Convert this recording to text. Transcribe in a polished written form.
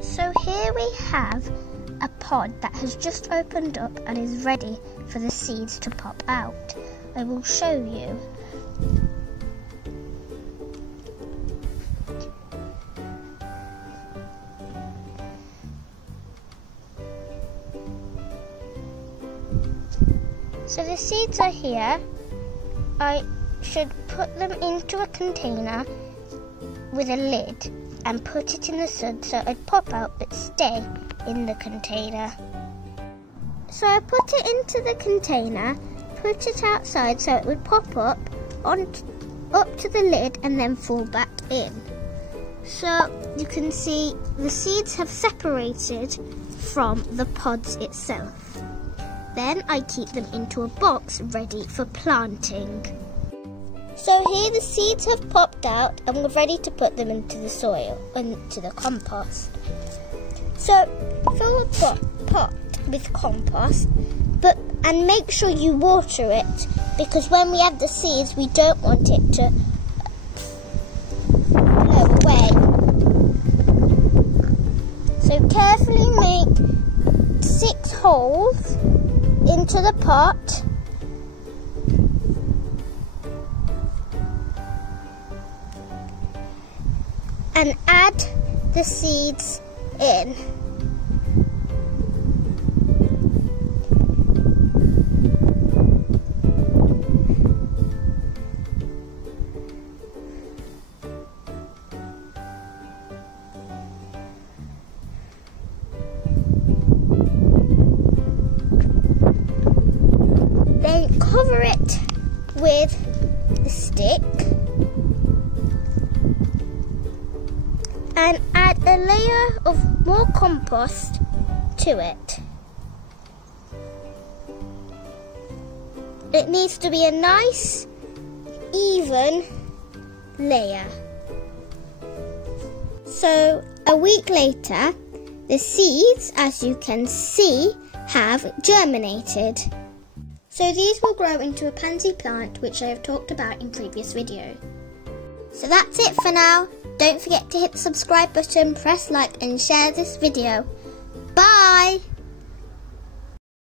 So here we have a pod that has just opened up and is ready for the seeds to pop out. I will show you. So the seeds are here. I should put them into a container with a lid and put it in the sun so it'd pop out but stay in the container. So I put it into the container, put it outside so it would pop up to the lid and then fall back in. So you can see the seeds have separated from the pods itself. Then I keep them into a box ready for planting. So here the seeds have popped out and we're ready to put them into the soil, into the compost. So fill a pot with compost, and make sure you water it, because when we add the seeds we don't want it to blow away. So carefully make 6 holes into the pot. And add the seeds in. Then cover it with the stick and add a layer of more compost to it. It needs to be a nice, even layer. So a week later, the seeds, as you can see, have germinated. So these will grow into a pansy plant, which I have talked about in previous video. So that's it for now. Don't forget to hit the subscribe button, press like and share this video. Bye!